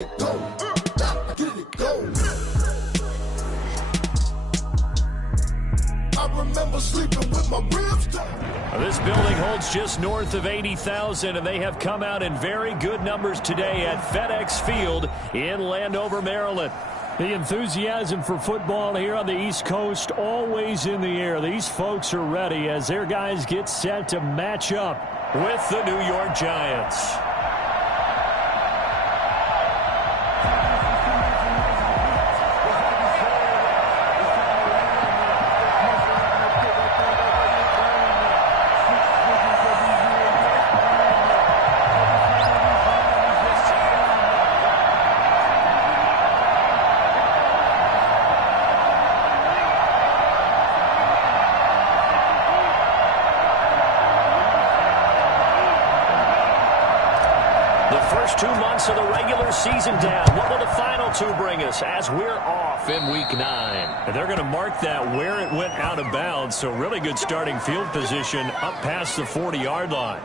This building holds just north of 80,000, and they have come out in very good numbers today at FedEx Field in Landover, Maryland. The enthusiasm for football here on the East Coast always in the air. These folks are ready as their guys get set to match up with the New York Giants. First 2 months of the regular season down. What will the final 2 bring us as we're off in Week 9? And they're going to mark that where it went out of bounds, so really good starting field position up past the 40-yard line.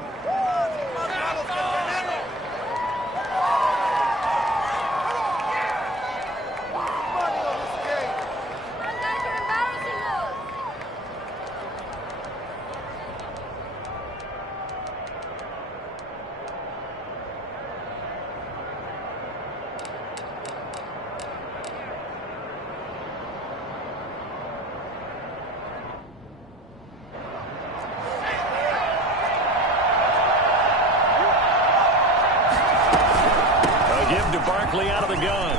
Out of the gun.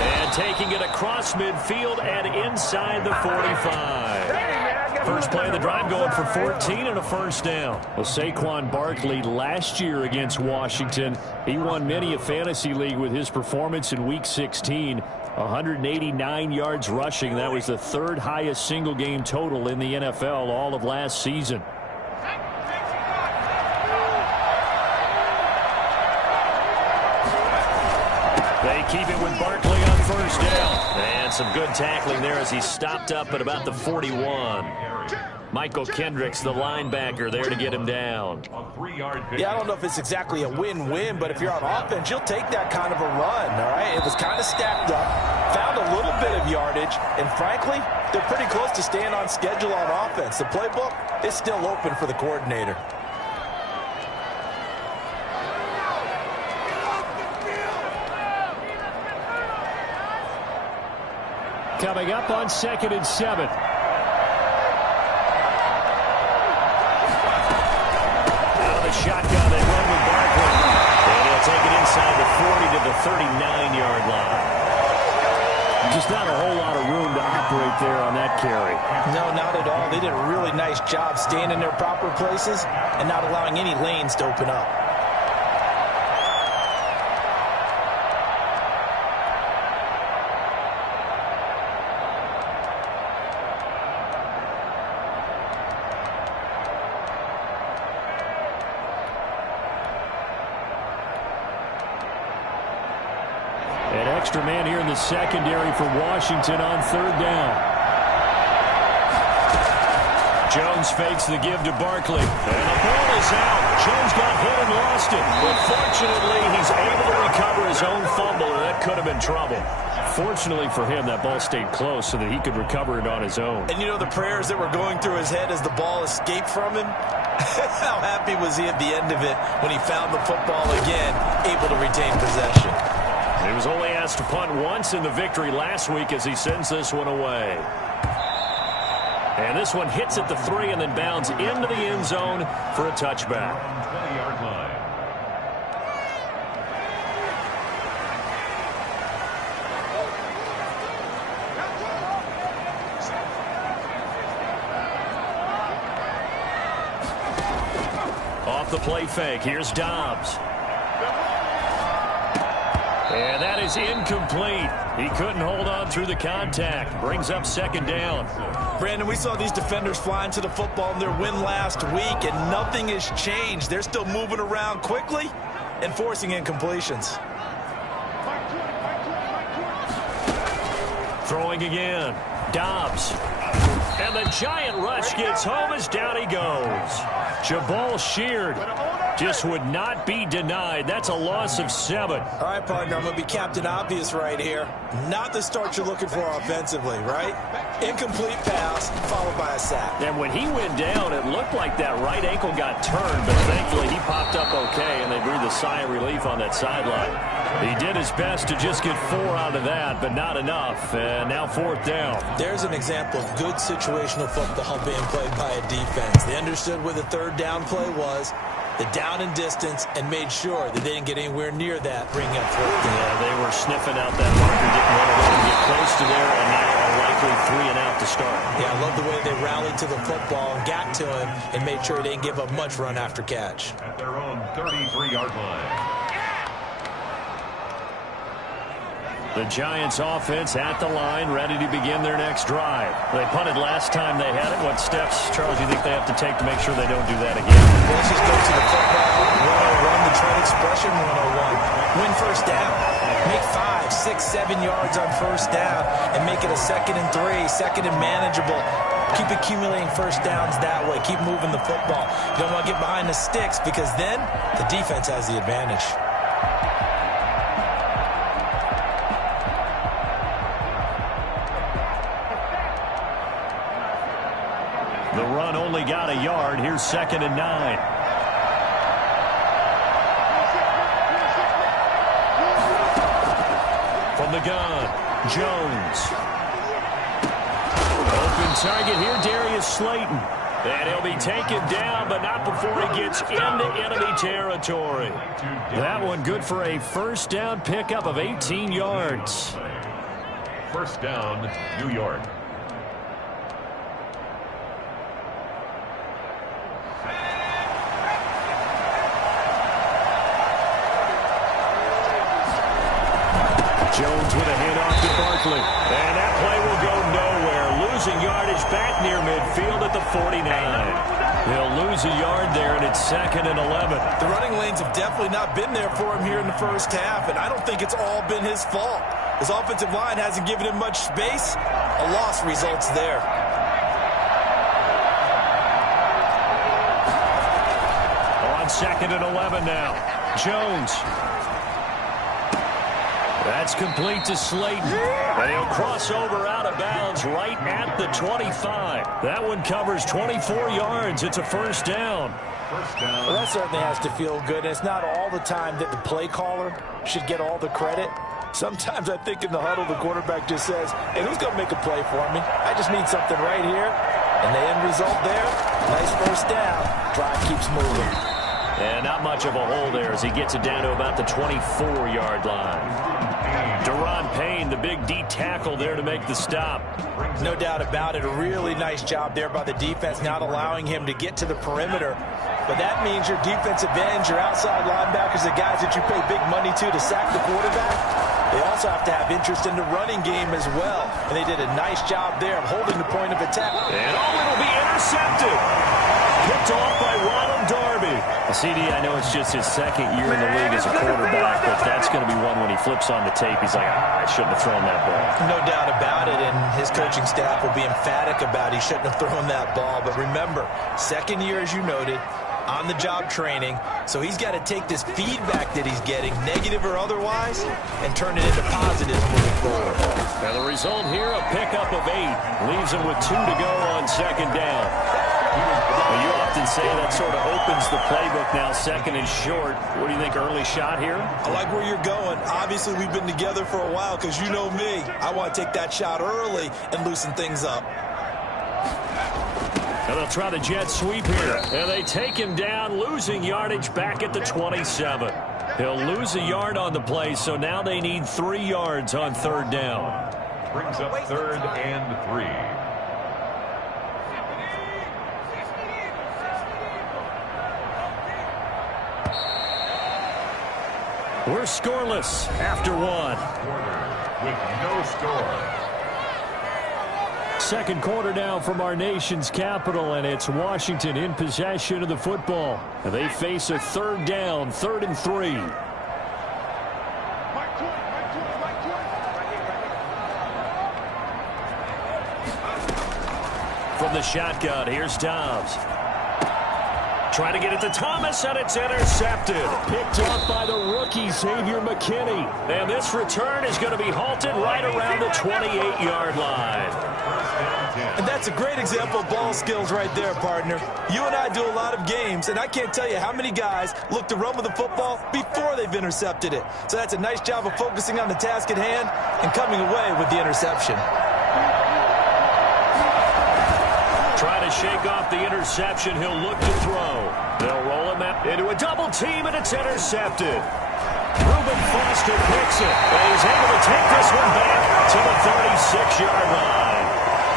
And taking it across midfield and inside the 45. First play of the drive going for 14 and a first down. Well, Saquon Barkley last year against Washington, he won many a fantasy league with his performance in Week 16. 189 yards rushing. That was the 3rd highest single game total in the NFL all of last season. They keep it with Barkley on first down. And some good tackling there as he stopped up at about the 41. Michael Kendricks, the linebacker, there to get him down. Yeah, I don't know if it's exactly a win-win, but if you're on offense, you'll take that kind of a run, all right? It was kind of stacked up, found a little bit of yardage, and frankly, they're pretty close to staying on schedule on offense. The playbook is still open for the coordinator. Coming up on 2nd and 7. Out of the shotgun, they run with Barkley. And he'll take it inside the 40 to the 39-yard line. Just not a whole lot of room to operate there on that carry. No, not at all. They did a really nice job staying in their proper places and not allowing any lanes to open up. An extra man here in the secondary for Washington on 3rd down. Jones fakes the give to Barkley. And the ball is out. Jones got hit and lost it. But fortunately, he's able to recover his own fumble, and that could have been trouble. Fortunately for him, that ball stayed close so that he could recover it on his own. And you know the prayers that were going through his head as the ball escaped from him? How happy was he at the end of it when he found the football again, able to retain possession? He was only asked to punt once in the victory last week as he sends this one away. And this one hits at the 3 and then bounds into the end zone for a touchback. 20-yard line. Off the play fake, here's Dobbs. And that is incomplete. He couldn't hold on through the contact. Brings up 2nd down. Brandon, we saw these defenders flying to the football in their win last week, and nothing has changed. They're still moving around quickly and forcing incompletions. Throwing again. Dobbs. And the giant rush gets home as down he goes. Jabal sheared. just would not be denied. That's a loss of 7. All right, partner, I'm going to be Captain Obvious right here. Not the start you're looking for offensively, right? Incomplete pass, followed by a sack. And when he went down, it looked like that right ankle got turned, but thankfully he popped up okay, and they breathed a sigh of relief on that sideline. He did his best to just get 4 out of that, but not enough, and now 4th down. There's an example of good situational football being played by a defense. They understood where the 3rd down play was, the down and distance, and made sure that they didn't get anywhere near that, bringing up 4th down. Yeah, they were sniffing out that marker, didn't want to let him get close to there, and now a likely 3 and out to start. Yeah, I love the way they rallied to the football and got to him and made sure they didn't give up much run after catch. At their own 33-yard line. The Giants offense at the line, ready to begin their next drive. They punted last time they had it. What steps, Charles, do you think they have to take to make sure they don't do that again? Let's just go to the football 101, the trade expression 101. Win first down. Make 5, 6, 7 yards on first down and make it a 2nd and 3, 2nd and manageable. Keep accumulating first downs that way. Keep moving the football. You don't want to get behind the sticks because then the defense has the advantage. The run only got a yard. Here's 2nd and 9. From the gun, Jones. Open target here, Darius Slayton. And he'll be taken down, but not before he gets into enemy territory. That one good for a first down pickup of 18 yards. First down, New York. Jones with a handoff to Barkley. And that play will go nowhere. Losing yardage back near midfield at the 49. He'll lose a yard there, and it's 2nd and 11. The running lanes have definitely not been there for him here in the first half, and I don't think it's all been his fault. His offensive line hasn't given him much space. A loss results there. On 2nd and 11 now. Jones. That's complete to Slayton. And he'll cross over out of bounds right at the 25. That one covers 24 yards. It's a first down. Well, that certainly has to feel good. And it's not all the time that the play caller should get all the credit. Sometimes I think in the huddle, the quarterback just says, hey, who's going to make a play for me? I just need something right here. And the end result there, nice first down. Drive keeps moving. And not much of a hole there as he gets it down to about the 24-yard line. Deron Payne, the big D tackle there to make the stop. No doubt about it. A really nice job there by the defense, not allowing him to get to the perimeter. But that means your defensive ends, your outside linebackers, the guys that you pay big money to sack the quarterback, they also have to have interest in the running game as well. And they did a nice job there of holding the point of attack. And it'll be intercepted. Picked off by Ronald Darby. CD, I know it's just his 2nd year in the league as a quarterback, but that's going to be one when he flips on the tape. He's like, I shouldn't have thrown that ball. No doubt about it, and his coaching staff will be emphatic about he shouldn't have thrown that ball. But remember, 2nd year, as you noted, on-the-job training, so he's got to take this feedback that he's getting, negative or otherwise, and turn it into positives moving forward. Now the result here, a pickup of 8. Leaves him with 2 to go on 2nd down. Well, you often say that sort of opens the playbook now, 2nd and short. What do you think, early shot here? I like where you're going. Obviously, we've been together for a while because you know me. I want to take that shot early and loosen things up. And they'll try the jet sweep here. And they take him down, losing yardage back at the 27. He'll lose a yard on the play, so now they need 3 yards on 3rd down. Brings up 3rd and 3. We're scoreless after 1. With no score. 2nd quarter now from our nation's capital, and it's Washington in possession of the football. And they face a 3rd down, 3rd and 3. From the shotgun, here's Dobbs. try to get it to Thomas, and it's intercepted. Picked up by the rookie, Xavier McKinney. And this return is going to be halted right around the 28-yard line. And that's a great example of ball skills right there, partner. You and I do a lot of games, and I can't tell you how many guys look to run with the football before they've intercepted it. So that's a nice job of focusing on the task at hand and coming away with the interception. Try to shake off the interception. He'll look to throw. They'll roll him into a double team, and it's intercepted. Reuben Foster picks it, and he's able to take this one back to the 36-yard line.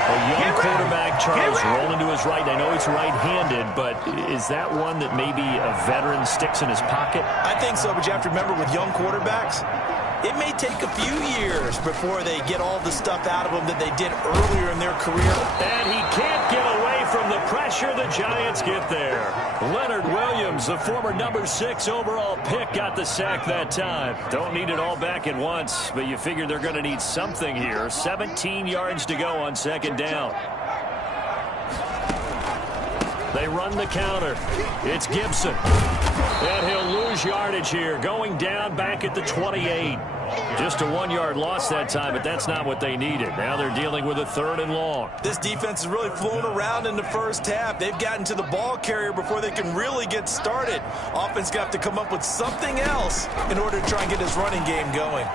A young quarterback, Charles, rolling to his right. I know he's right-handed, but is that one that maybe a veteran sticks in his pocket? I think so, but you have to remember with young quarterbacks, it may take a few years before they get all the stuff out of them that they did earlier in their career. And he can't get away from the pressure. The Giants get there. Leonard Williams, the former number 6 overall pick, got the sack that time. Don't need it all back at once, but you figure they're going to need something here. 17 yards to go on second down. They run the counter. It's Gibson. And he'll lose yardage here, going down back at the 28. Just a 1-yard loss that time, but that's not what they needed. Now they're dealing with a 3rd and long. This defense has really flown around in the first half. They've gotten to the ball carrier before they can really get started. Offense got to come up with something else in order to try and get his running game going.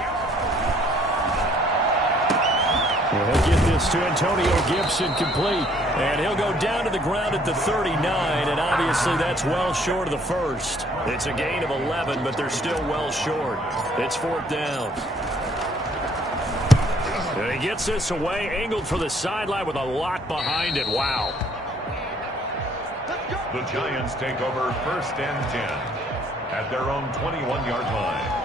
Well, he'll get this to Antonio Gibson complete. And he'll go down to the ground at the 39, and obviously that's well short of the first. It's a gain of 11, but they're still well short. It's 4th down. And he gets this away, angled for the sideline with a lot behind it. Wow. The Giants take over 1st and 10 at their own 21-yard line.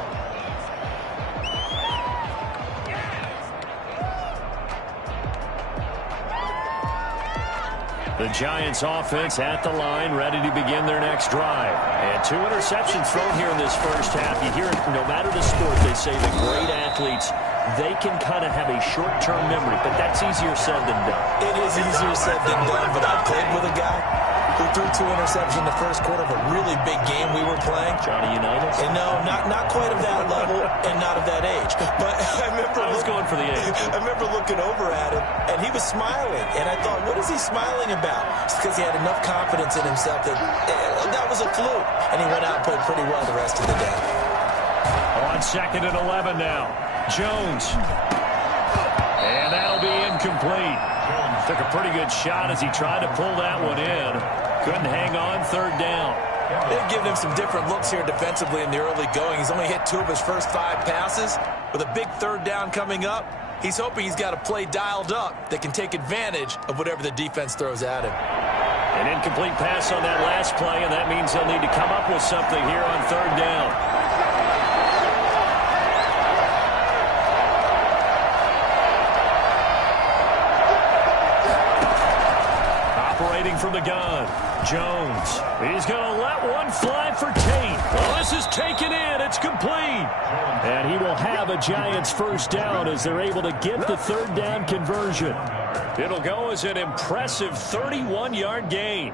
The Giants offense at the line, ready to begin their next drive. And 2 interceptions thrown here in this first half. You hear it, no matter the sport, they say the great athletes, they can kind of have a short-term memory, but that's easier said than done. It is easier said than done, but I played with a guy who threw 2 interceptions in the first quarter of a really big game we were playing. Johnny Unitas? And no, not quite of that level and not of that age. But I was going for the age. I remember looking over at him, and he was smiling. And I thought, what is he smiling about? It's because he had enough confidence in himself that that was a fluke. And he went out and played pretty well the rest of the day. On 2nd and 11 now. Jones. And that'll be incomplete. Took a pretty good shot as he tried to pull that one in. Couldn't hang on. 3rd down. They've given him some different looks here defensively in the early going. He's only hit 2 of his first 5 passes. With a big 3rd down coming up, he's hoping he's got a play dialed up that can take advantage of whatever the defense throws at him. An incomplete pass on that last play, and that means they'll need to come up with something here on 3rd down. From the gun, Jones. He's going to let one fly for Tate. Well, this is taken in. It's complete. And he will have a Giants 1st down as they're able to get the 3rd down conversion. It'll go as an impressive 31-yard gain.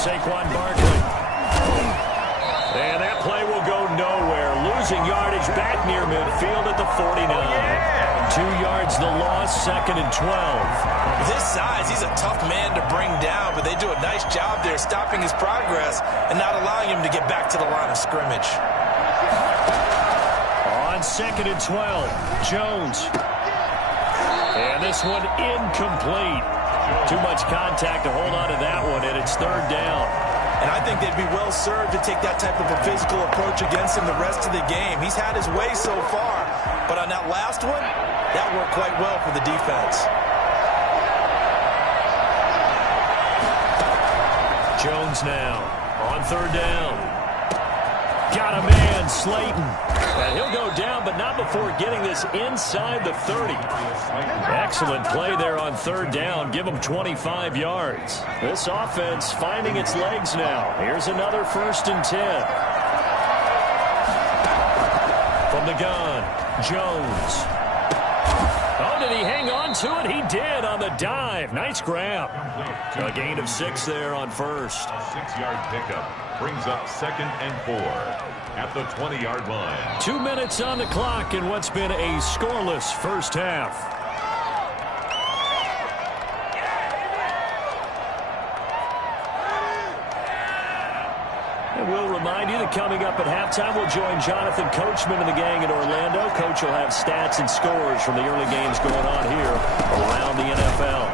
Saquon Barkley. And that play will go nowhere. Losing yardage back near midfield at the 49. 2 yards the loss, 2nd and 12. This size, he's a tough man to bring down, but they do a nice job there stopping his progress and not allowing him to get back to the line of scrimmage. On 2nd and 12, Jones. And this one incomplete. Too much contact to hold on to that one, and it's 3rd down. And I think they'd be well served to take that type of a physical approach against him the rest of the game. He's had his way so far, but on that last one, that worked quite well for the defense. Jones now on 3rd down. Got a man, Slayton. And he'll go down, but not before getting this inside the 30. Excellent play there on third down. Give them 25 yards. This offense finding its legs now. Here's another 1st and 10. From the gun, Jones. Oh, did he hang on to it? He did on the dive. Nice grab. A gain of 6 there on first. A 6-yard pickup brings up 2nd and 4 at the 20-yard line. 2 minutes on the clock in what's been a scoreless first half. And we'll remind you that coming up at halftime, we'll join Jonathan Coachman and the gang in Orlando. Coach will have stats and scores from the early games going on here around the NFL.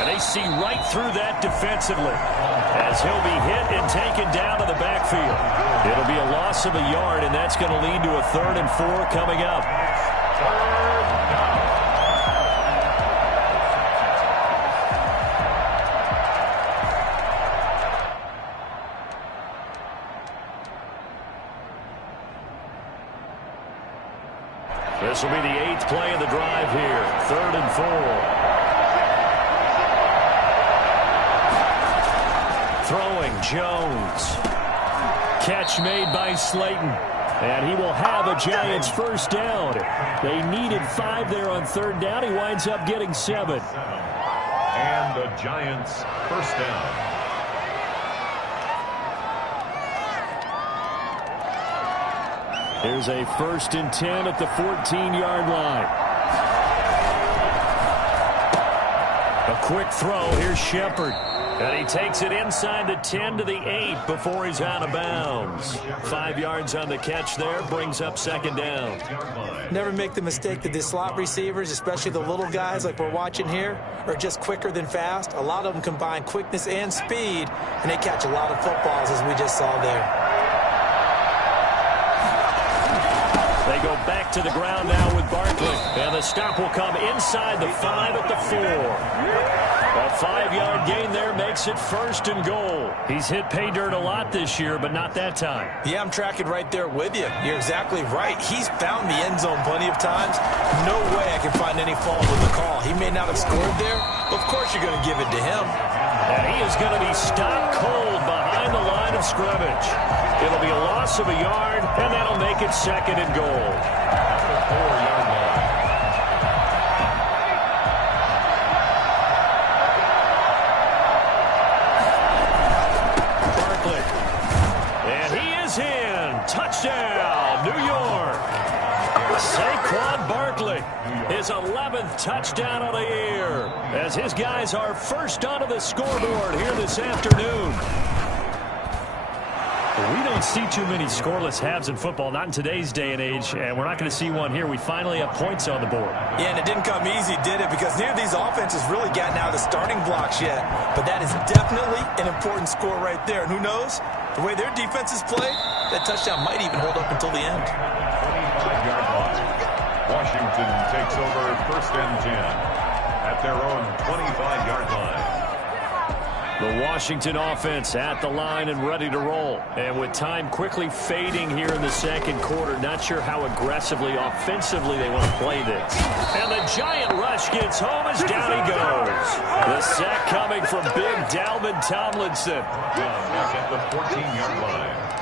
And they see right through that defensively as he'll be hit and taken down to the backfield. It'll be a loss of a yard, and that's going to lead to a 3rd and 4 coming up. This will be the 8th play of the drive here. 3rd and 4. Throwing, Jones. Catch made by Slayton. And he will have a Giants first down. They needed 5 there on 3rd down. He winds up getting 7. And the Giants first down. Here's a 1st and 10 at the 14-yard line. A quick throw. Here's Shepard. And he takes it inside the 10 to the 8 before he's out of bounds. 5 yards on the catch there. Brings up 2nd down. Never make the mistake that the slot receivers, especially the little guys like we're watching here, are just quicker than fast. A lot of them combine quickness and speed, and they catch a lot of footballs, as we just saw there. They go back to the ground now with Barkley. And the stop will come inside the 5 at the 4. A 5-yard gain there makes it 1st and goal. He's hit pay dirt a lot this year, but not that time. Yeah, I'm tracking right there with you. You're exactly right. He's found the end zone plenty of times. No way I can find any fault with the call. He may not have scored there, but of course you're going to give it to him. And he is going to be stopped cold behind the line of scrimmage. It'll be a loss of a yard, and that'll make it 2nd and goal. At the 4-yard line. Barkley. And he is in. Touchdown, New York. Saquon Barkley, his 11th touchdown of the year, as his guys are first onto the scoreboard here this afternoon. We don't see too many scoreless halves in football, not in today's day and age, and we're not going to see one here. We finally have points on the board. Yeah, and it didn't come easy, did it? Because neither of these offenses really gotten out of the starting blocks yet. But that is definitely an important score right there. And who knows? The way their defenses play, that touchdown might even hold up until the end. 25-yard line. Washington takes over 1st and 10 at their own 25-yard line. The Washington offense at the line and ready to roll. And with time quickly fading here in the 2nd quarter, not sure how aggressively, offensively they want to play this. And the giant rush gets home as down he goes. The sack coming from big Dalvin Tomlinson. Back at the 14-yard line.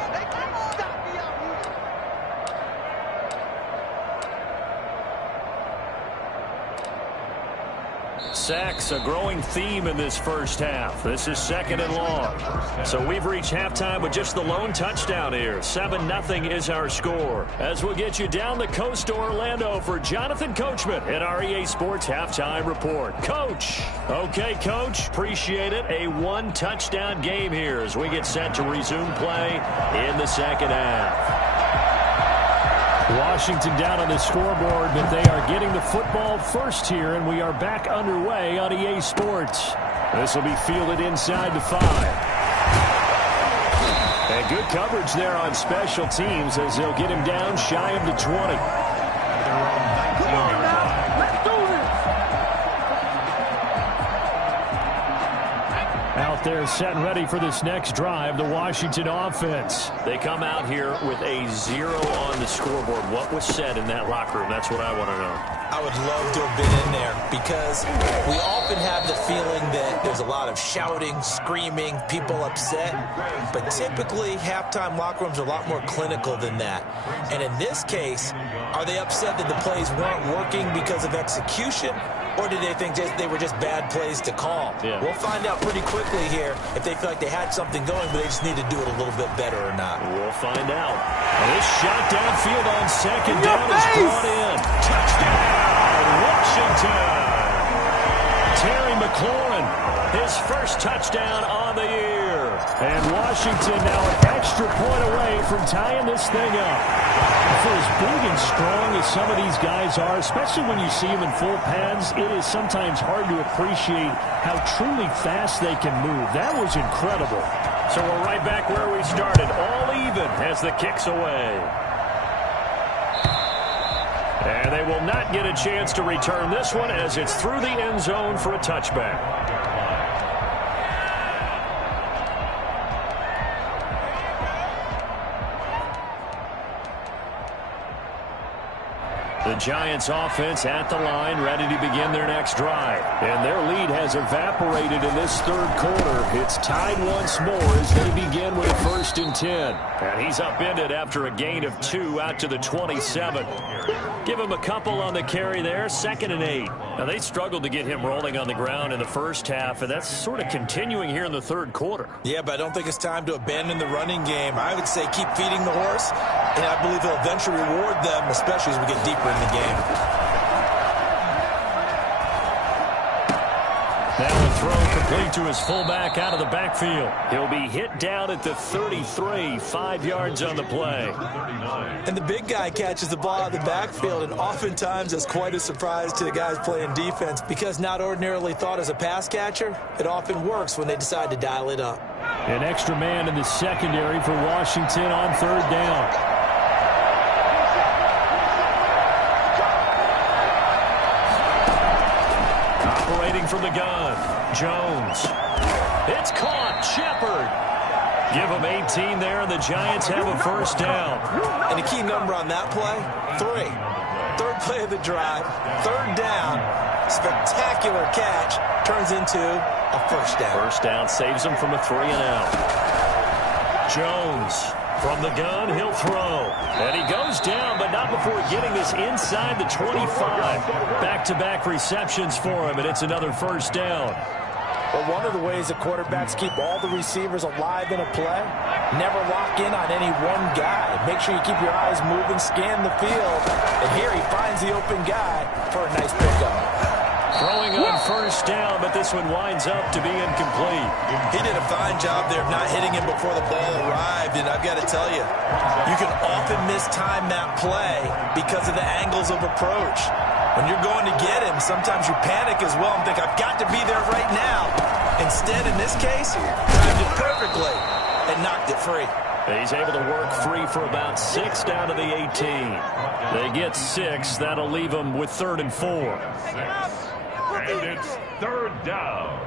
Sacks, a growing theme in this first half. This is 2nd and long. So we've reached halftime with just the lone touchdown here. 7-0 is our score. As we'll get you down the coast to Orlando for Jonathan Coachman at our EA Sports Halftime Report. Coach. Okay, Coach. Appreciate it. A 1-touchdown game here as we get set to resume play in the 2nd half. Washington down on the scoreboard, but they are getting the football first here, and we are back underway on EA Sports. This will be fielded inside the 5. And good coverage there on special teams as they'll get him down shy of the 20. Out they're set and ready for this next drive, the Washington offense. They come out here with a 0 on the scoreboard. What was said in that locker room? That's what I want to know. I would love to have been in there because we often have the feeling that there's a lot of shouting, screaming, people upset. But typically, halftime locker rooms are a lot more clinical than that. And in this case, are they upset that the plays weren't working because of execution? Or did they think they were just bad plays to call? Yeah. We'll find out pretty quickly here if they feel like they had something going, but they just need to do it a little bit better or not. We'll find out. And this shot downfield on second down is brought in. Touchdown, Washington. Terry McLaurin, his first touchdown on the year. And Washington now an extra point away from tying this thing up. For as big and strong as some of these guys are, especially when you see them in full pads, it is sometimes hard to appreciate how truly fast they can move. That was incredible. So we're right back where we started, all even as the kick's away. And they will not get a chance to return this one as it's through the end zone for a touchback. The Giants offense at the line, ready to begin their next drive. And their lead has evaporated in this third quarter. It's tied once more as they begin with a 1st and 10. And he's upended after a gain of 2 out to the 27. Give him a couple on the carry there, 2nd and 8. Now, they struggled to get him rolling on the ground in the first half, and that's sort of continuing here in the third quarter. Yeah, but I don't think it's time to abandon the running game. I would say keep feeding the horse, and I believe he'll eventually reward them, especially as we get deeper in the game. Now a throw complete to his fullback out of the backfield. He'll be hit down at the 33, 5 yards on the play. And the big guy catches the ball out of the backfield, and oftentimes that's quite a surprise to the guys playing defense because not ordinarily thought as a pass catcher, it often works when they decide to dial it up. An extra man in the secondary for Washington on 3rd down. From the gun, Jones. It's caught, Shepard. Give him 18 there, and the Giants have a 1st down. And the key number on that play, 3. 3rd play of the drive, 3rd down, spectacular catch, turns into a 1st down. 1st down saves him from a 3 and out. Jones. From the gun, he'll throw. And he goes down, but not before getting this inside the 25. Back-to-back receptions for him, and it's another 1st down. But one of the ways that quarterbacks keep all the receivers alive in a play, never lock in on any one guy. Make sure you keep your eyes moving, scan the field. And here he finds the open guy for a nice pickup. Throwing on 1st down, but this one winds up to be incomplete. He did a fine job there of not hitting him before the ball arrived, and I've got to tell you, you can often mistime that play because of the angles of approach. When you're going to get him, sometimes you panic as well and think, I've got to be there right now. Instead, in this case, timed it perfectly and knocked it free. He's able to work free for about 6 down to the 18. They get 6. That'll leave them with 3rd and 4. And it's 3rd down.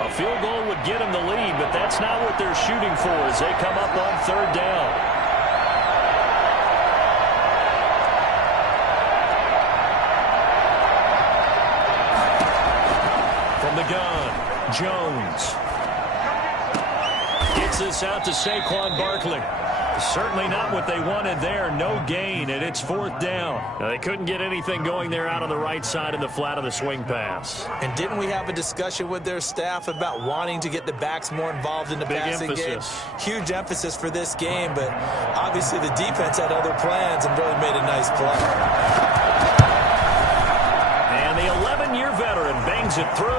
A field goal would get them the lead, but that's not what they're shooting for as they come up on 3rd down. From the gun, Jones. Gets this out to Saquon Barkley. Certainly not what they wanted there. No gain, and it's 4th down. Now, they couldn't get anything going there out on the right side in the flat of the swing pass. And didn't we have a discussion with their staff about wanting to get the backs more involved in the passing game? Huge emphasis for this game, but obviously the defense had other plans and really made a nice play. And the 11-year veteran bangs it through.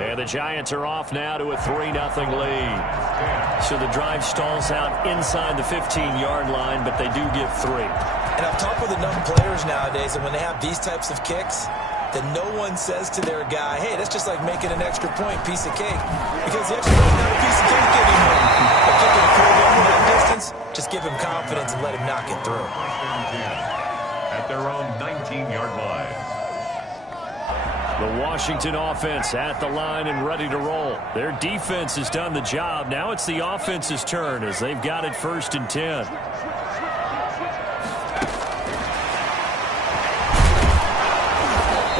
And the Giants are off now to a 3-0 lead. So the drive stalls out inside the 15-yard line, but they do get 3. And I've talked with enough players nowadays, and when they have these types of kicks, that no one says to their guy, hey, that's just like making an extra point, piece of cake. Because the extra point is not a piece of cake anymore. But kicking a field goal from that distance, just give him confidence and let him knock it through. At their own 19. The Washington offense at the line and ready to roll. Their defense has done the job. Now it's the offense's turn as they've got it 1st and 10.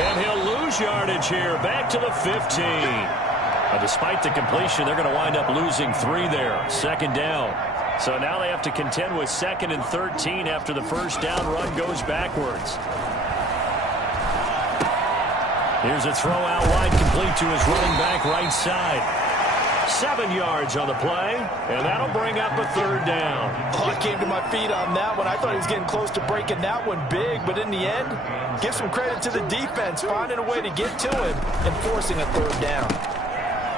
And he'll lose yardage here. Back to the 15. Despite the completion, they're going to wind up losing 3 there. 2nd down. So now they have to contend with 2nd and 13 after the 1st down run goes backwards. Here's a throw out wide, complete to his running back right side. 7 yards on the play, and that'll bring up a 3rd down. Oh, I came to my feet on that one. I thought he was getting close to breaking that one big, but in the end, give some credit to the defense, finding a way to get to him and forcing a 3rd down.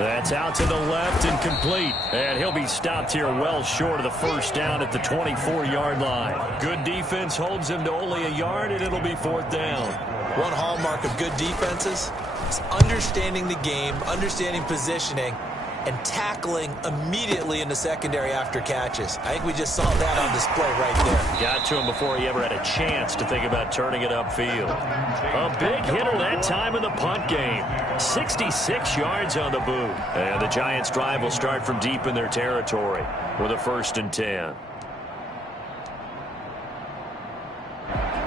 That's out to the left and complete. And he'll be stopped here well short of the 1st down at the 24-yard line. Good defense holds him to only a yard, and it'll be 4th down. One hallmark of good defenses is understanding the game, understanding positioning, and tackling immediately in the secondary after catches. I think we just saw that on display right there. Got to him before he ever had a chance to think about turning it upfield. A big hitter that time in the punt game. 66 yards on the boot. And the Giants' drive will start from deep in their territory with a 1st and 10.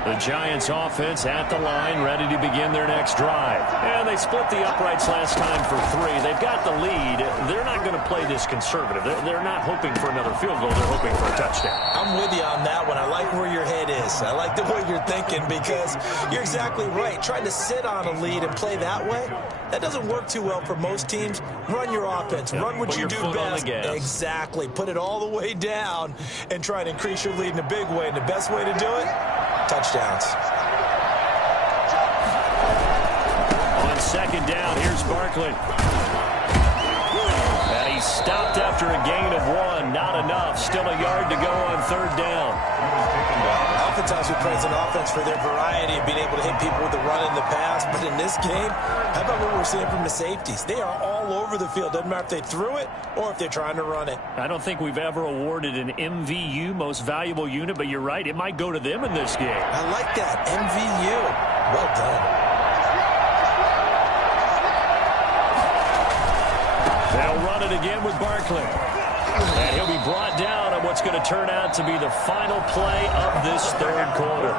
The Giants offense at the line, ready to begin their next drive. And they split the uprights last time for 3. They've got the lead. They're not going to play this conservative. They're not hoping for another field goal. They're hoping for a touchdown. I'm with you on that one. I like where your head is. I like the way you're thinking because you're exactly right. Trying to sit on a lead and play that way, that doesn't work too well for most teams. Run your offense. Yep. Run what you do best. Exactly. Put it all the way down and try to increase your lead in a big way. And the best way to do it, touchdowns. On 2nd down, here's Barkley. And he's stopped after a gain of 1. Not enough. Still a yard to go on 3rd down. Oftentimes we praise an offense for their variety of being able to hit people with the run in the pass. But in this game, how about what we're seeing from the safeties? They are all over the field. Doesn't matter if they threw it or if they're trying to run it. I don't think we've ever awarded an MVU, most valuable unit, but you're right. It might go to them in this game. I like that. MVU. Well done. They'll run it again with Barkley. And he'll be brought down on what's going to turn out to be the final play of this 3rd quarter.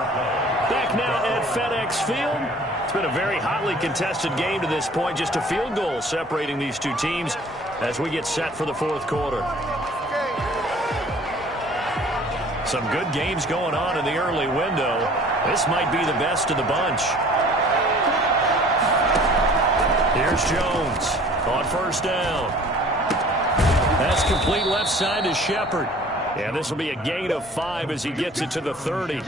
Back now at FedEx Field. It's been a very hotly contested game to this point. Just a field goal separating these two teams as we get set for the 4th quarter. Some good games going on in the early window. This might be the best of the bunch. Here's Jones on 1st down. That's complete left side to Shepard. And this will be a gain of 5 as he gets it to the 30.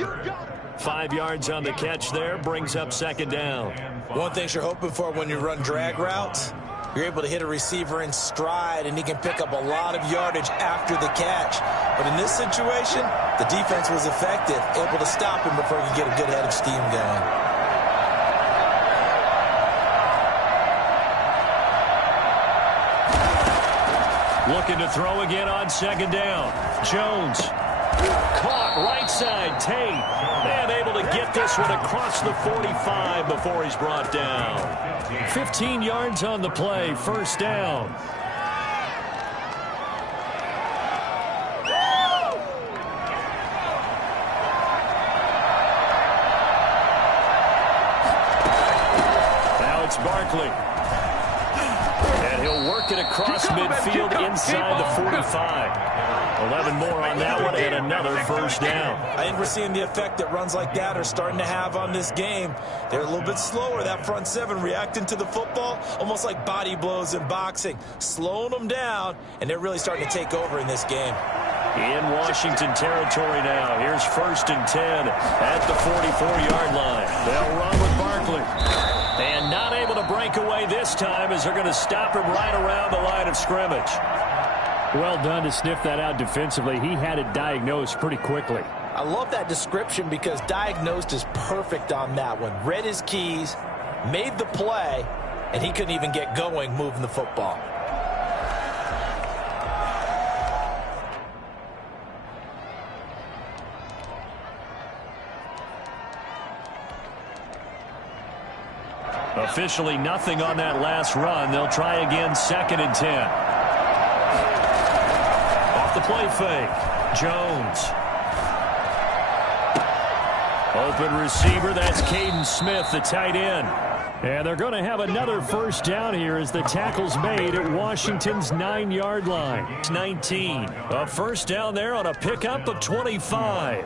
5 yards on the catch there, brings up 2nd down. One thing you're hoping for when you run drag routes, you're able to hit a receiver in stride, and he can pick up a lot of yardage after the catch. But in this situation, the defense was effective, able to stop him before he could get a good head of steam going. Looking to throw again on 2nd down. Jones. Caught right side. Tate. And able to get this one across the 45 before he's brought down. 15 yards on the play. 1st down. Now it's Barkley. And he'll work it across midfield inside the 45. 11 more on that one and another 1st down. I think we're seeing the effect that runs like that are starting to have on this game. They're a little bit slower, that front 7, reacting to the football, almost like body blows in boxing, slowing them down, and they're really starting to take over in this game. In Washington territory now. Here's 1st and 10 at the 44-yard line. They'll run with Barkley. And not able to break away this time as they're going to stop him right around the line of scrimmage. Well done to sniff that out defensively. He had it diagnosed pretty quickly. I love that description because diagnosed is perfect on that one. Read his keys, made the play, and he couldn't even get going moving the football. Officially nothing on that last run. They'll try again, 2nd and 10. Off the play fake. Jones. Open receiver, that's Caden Smith, the tight end. And they're going to have another first down here as the tackle's made at Washington's 9-yard line. It's 19. A first down there on a pickup of 25.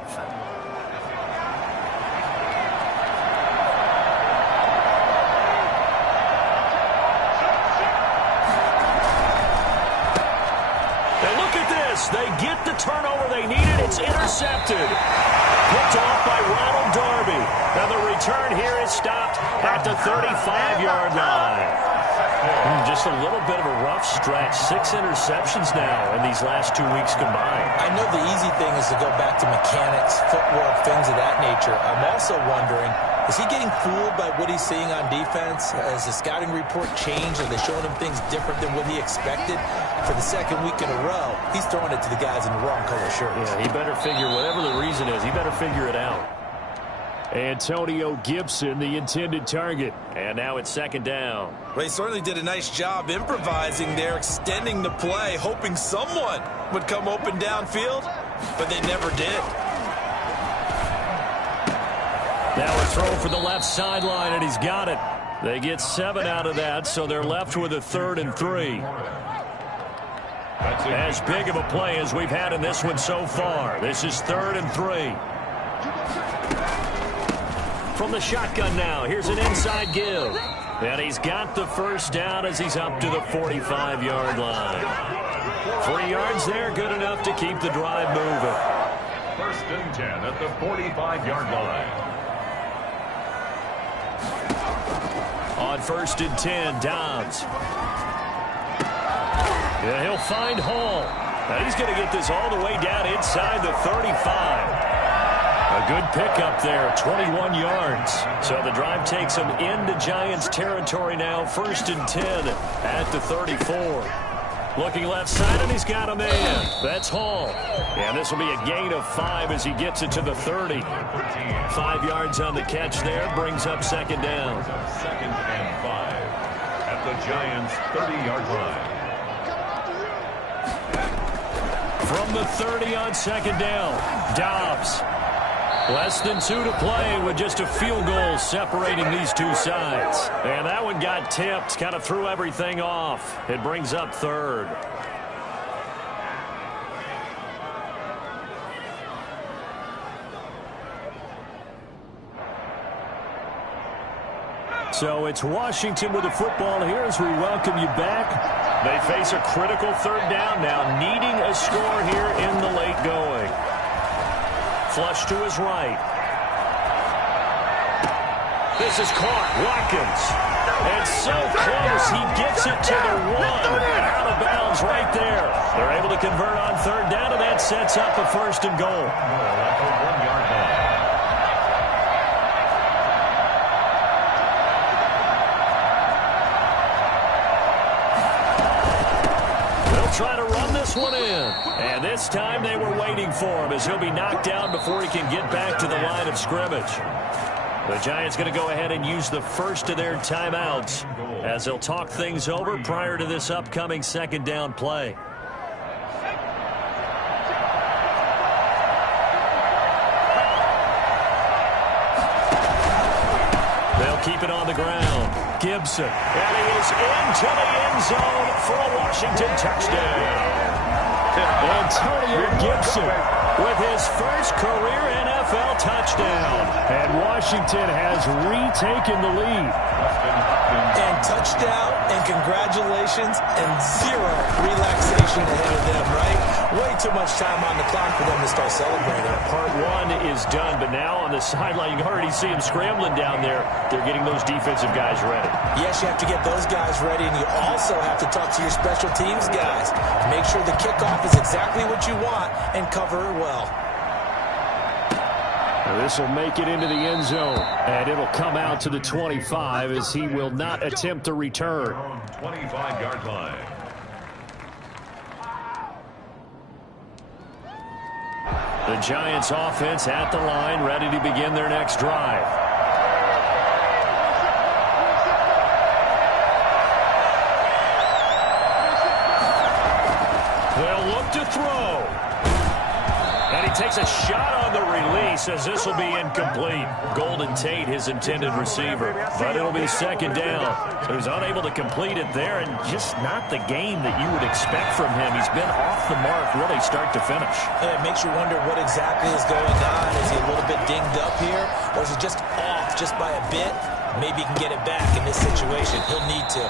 And look at this. They get the turnover they needed. It's intercepted. Picked off by Ronald Darby. Now the return here is stopped at the 35-yard line. Just a little bit of a rough stretch. 6 interceptions now in these last 2 weeks combined. I know the easy thing is to go back to mechanics, footwork, things of that nature. I'm also wondering, is he getting fooled by what he's seeing on defense? Has the scouting report changed? Are they showing him things different than what he expected? For the second week in a row, he's throwing it to the guys in the wrong color shirts. Yeah, he better figure, whatever the reason is, he better figure it out. Antonio Gibson, the intended target. And now it's 2nd down. Well, he certainly did a nice job improvising there, extending the play, hoping someone would come open downfield, but they never did. Now a throw for the left sideline, and he's got it. They get 7 out of that, so they're left with a 3rd and 3. As big of a play as we've had in this one so far. This is 3rd and 3. From the shotgun now, here's an inside give. And he's got the first down as he's up to the 45-yard line. 3 yards there, good enough to keep the drive moving. 1st and 10 at the 45-yard line. On 1st and 10, Dobbs. Yeah, he'll find Hall. Now he's going to get this all the way down inside the 35. A good pickup there, 21 yards. So the drive takes him into Giants territory now, 1st and 10 at the 34. Looking left side, and he's got a man. That's Hall. And this will be a gain of 5 as he gets it to the 30. 5 yards on the catch there, brings up 2nd down. 2nd and 5 at the Giants' 30-yard line. From the 30 on 2nd down, Dobbs. Less than 2 to play with just a field goal separating these two sides. And that one got tipped, kind of threw everything off. It brings up 3rd. So it's Washington with the football here as we welcome you back. They face a critical 3rd down now, needing a score here in the late going. Flush to his right. This is caught. Watkins. And so close. He gets it to the 1. Out of bounds right there. They're able to convert on 3rd down, and that sets up a 1st and goal. At the 1-yard line. Try to run this one in. And this time they were waiting for him as he'll be knocked down before he can get back to the line of scrimmage. The Giants going to go ahead and use the first of their timeouts as they'll talk things over prior to this upcoming 2nd down play. They'll keep it on the ground. Gibson, and he is into the end zone for a Washington touchdown. Antonio Gibson with his first career NFL touchdown. And Washington has retaken the lead. And touchdown, and congratulations, and 0 relaxation ahead of them, right? Way too much time on the clock for them to start celebrating. Part 1 is done, but now on the sideline, you can already see them scrambling down there. They're getting those defensive guys ready. Yes, you have to get those guys ready, and you also have to talk to your special teams guys. Make sure the kickoff is exactly what you want and cover it well. This will make it into the end zone, and it'll come out to the 25 as he will not attempt to return. 25-yard line. The Giants offense at the line, ready to begin their next drive. to throw. And he takes a shot on the release as this will be incomplete. Golden Tate, his intended receiver. But it'll be second down. So he's unable to complete it there, and just not the game that you would expect from him. He's been off the mark really start to finish. Yeah, it makes you wonder what exactly is going on. Is he a little bit dinged up here, or is he just off just by a bit? Maybe he can get it back in this situation. He'll need to.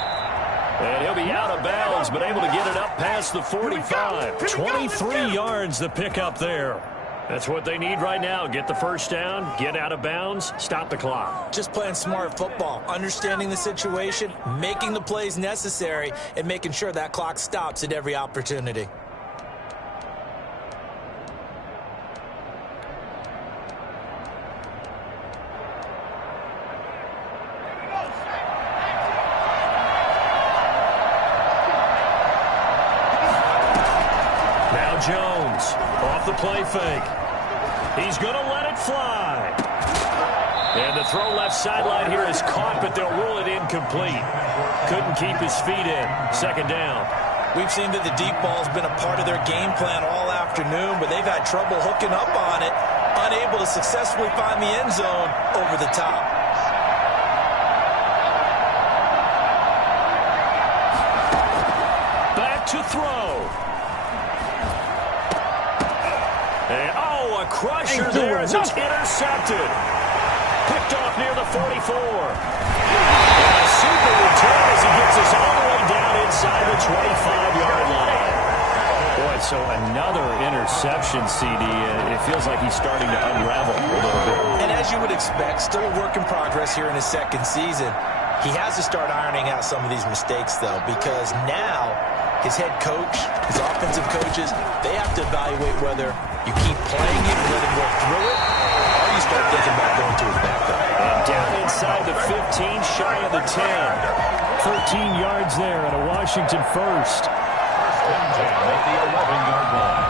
And he'll be out of bounds, but able to get it up past the 45. 23 yards the pickup there. That's what they need right now. Get the first down, get out of bounds, stop the clock. Just playing smart football, understanding the situation, making the plays necessary, and making sure that clock stops at every opportunity. Jones off the play fake. He's going to let it fly. And the throw left sideline here is caught, but they'll rule it incomplete. Couldn't keep his feet in. Second down. We've seen that the deep ball's been a part of their game plan all afternoon, but they've had trouble hooking up on it, unable to successfully find the end zone over the top. Back to throw. A crusher there as it's intercepted. Picked off near the 44. And a super return as he gets us all the way down inside the 25-yard line. Boy, so another interception, CD. It feels like he's starting to unravel a little bit. And as you would expect, still a work in progress here in his second season. He has to start ironing out some of these mistakes, though, because now his head coach, his offensive coaches, they have to evaluate whether you keep playing it and let him work through it, or you start thinking about going to his backup. And down inside the 15, shy of the 10. 13 yards there and a Washington first. First and 10 at the 11-yard line.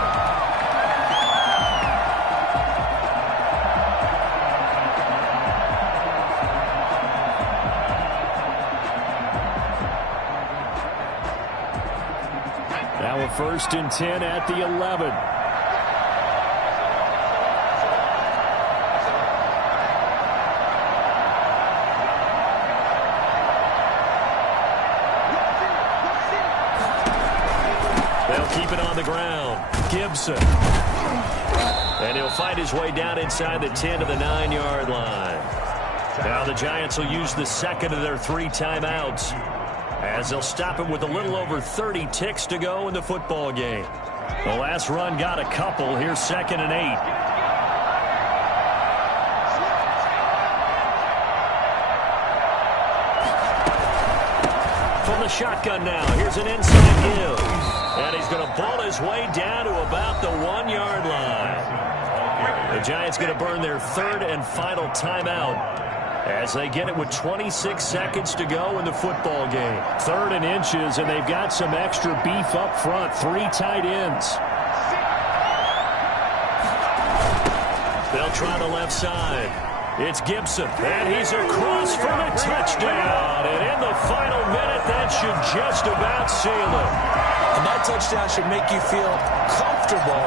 Now a first and 10 at the 11. They'll keep it on the ground. Gibson. And he'll fight his way down inside the 10 to the 9-yard line. Now the Giants will use the second of their 3 timeouts, as they'll stop it with a little over 30 ticks to go in the football game. The last run got a couple. Here's 2nd and 8. From the shotgun now, here's an inside give. And he's going to ball his way down to about the 1-yard line. The Giants going to burn their 3rd and final timeout, as they get it with 26 seconds to go in the football game. 3rd and inches, and they've got some extra beef up front. 3 tight ends. They'll try the left side. It's Gibson, and he's across for the touchdown. And in the final minute, that should just about seal it. And that touchdown should make you feel comfortable.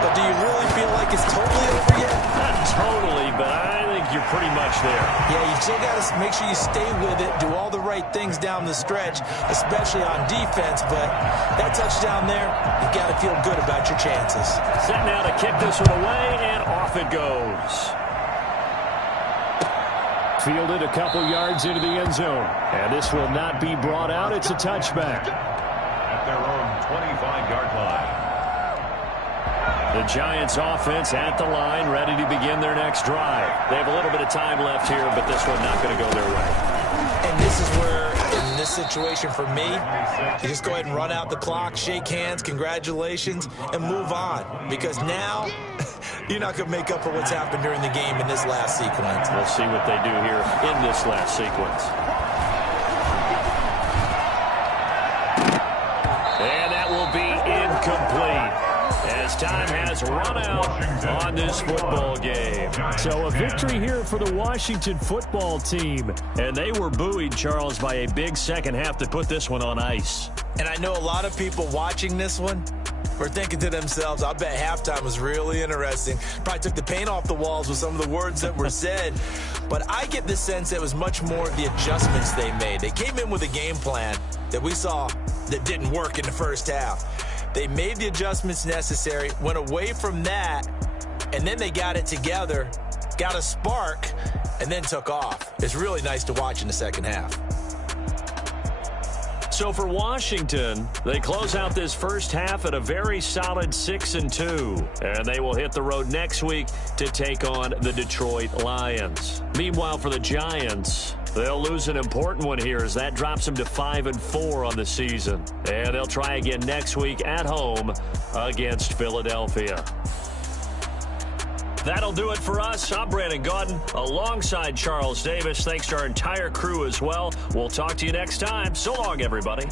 But do you really feel like it's totally over yet? Not totally, but I think you're pretty much there. Yeah, you still got to make sure you stay with it, do all the right things down the stretch, especially on defense. But that touchdown there, you got to feel good about your chances. Set now to kick this one away, and off it goes. Fielded a couple yards into the end zone. And this will not be brought out. It's a touchback. At their own 25-yard line. The Giants offense at the line, ready to begin their next drive. They have a little bit of time left here, but this one not going to go their way. And this is where, in this situation for me, you just go ahead and run out the clock, shake hands, congratulations, and move on. Because now, you're not going to make up for what's happened during the game in this last sequence. We'll see what they do here in this last sequence. And that will be incomplete, as time has run out on this football game. So a victory here for the Washington football team. And they were buoyed, Charles, by a big second half to put this one on ice. And I know a lot of people watching this one, were thinking to themselves, I bet halftime was really interesting. Probably took the paint off the walls with some of the words that were said. But I get the sense it was much more of the adjustments they made. They came in with a game plan that we saw that didn't work in the first half. They made the adjustments necessary, went away from that, and then they got it together, got a spark, and then took off. It's really nice to watch in the second half. So for Washington, they close out this first half at a very solid 6-2. And they will hit the road next week to take on the Detroit Lions. Meanwhile, for the Giants, they'll lose an important one here as that drops them to 5-4 on the season. And they'll try again next week at home against Philadelphia. That'll do it for us. I'm Brandon Gaudin alongside Charles Davis. Thanks to our entire crew as well. We'll talk to you next time. So long, everybody.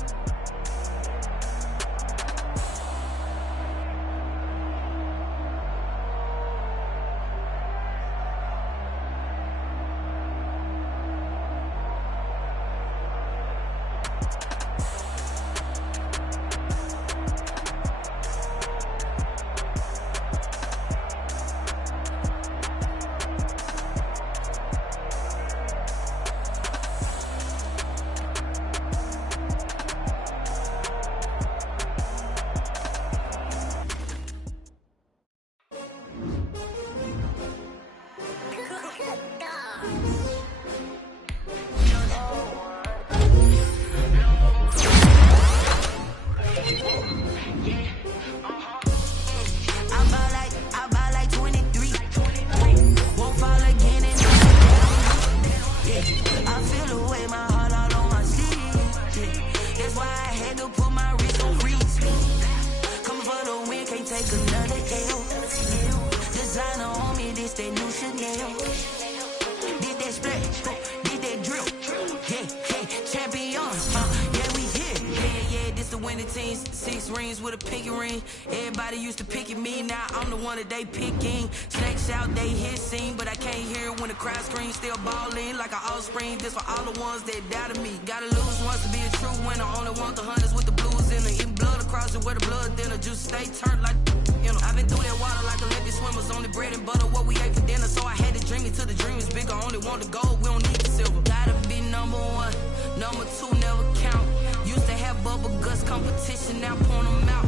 Everybody used to pick at me, now I'm the one that they picking. Snakes out, they hit scene, but I can't hear it when the crowd screams. Still balling like an offspring, this for all the ones that doubted me. Gotta lose once to be a true winner, only want the hunters with the blues in it. Eating blood across it where the blood dinner, juice stay turned like, you know. I've been through that water like Olympic swimmers, only bread and butter, what we ate for dinner. So I had to dream it till the dream is bigger, only want the gold, we don't need the silver. Gotta be number one, number two never count. Used to have bubble guts competition, now point them out.